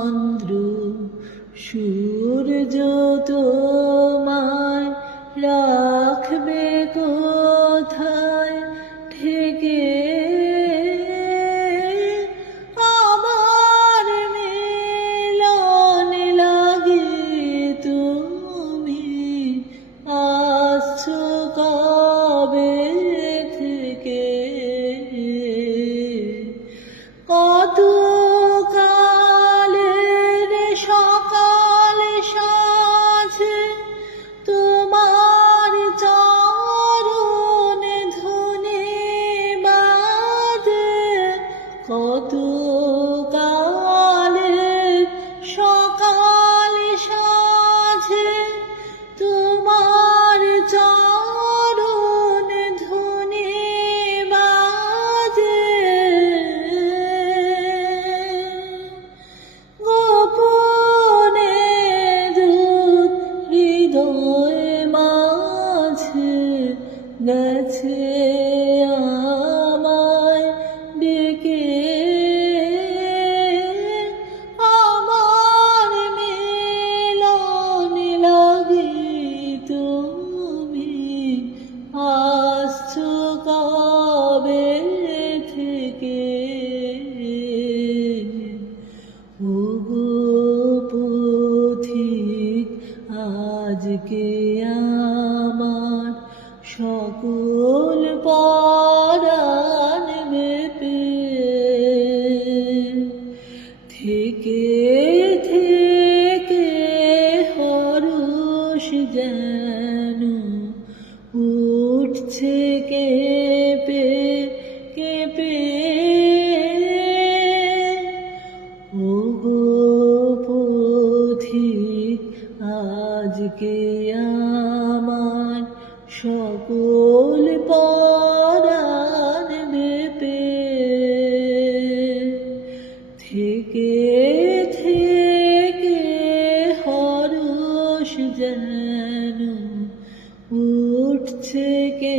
চন্দ্র জোতো মায় রাখবে কোথায়? ঠেকে থেকে থেকে হরস যেন উঠছে কেঁপে কেঁপে। ও গো আজকে জানো উঠছে কে?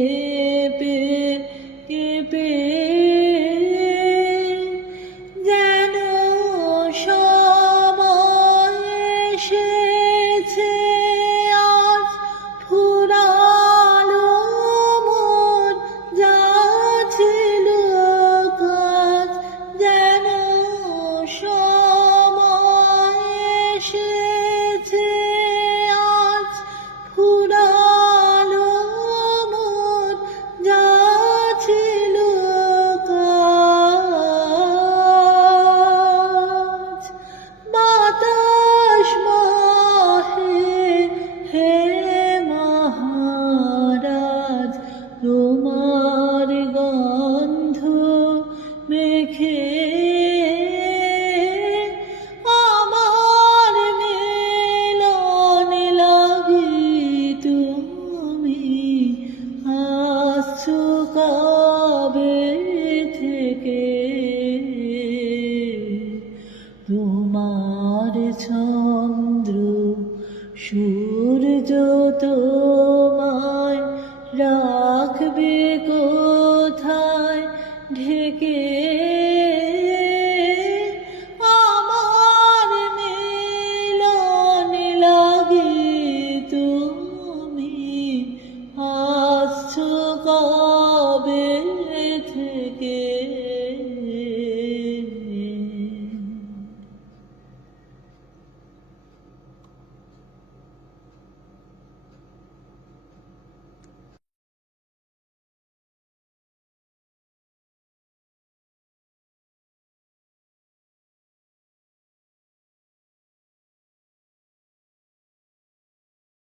been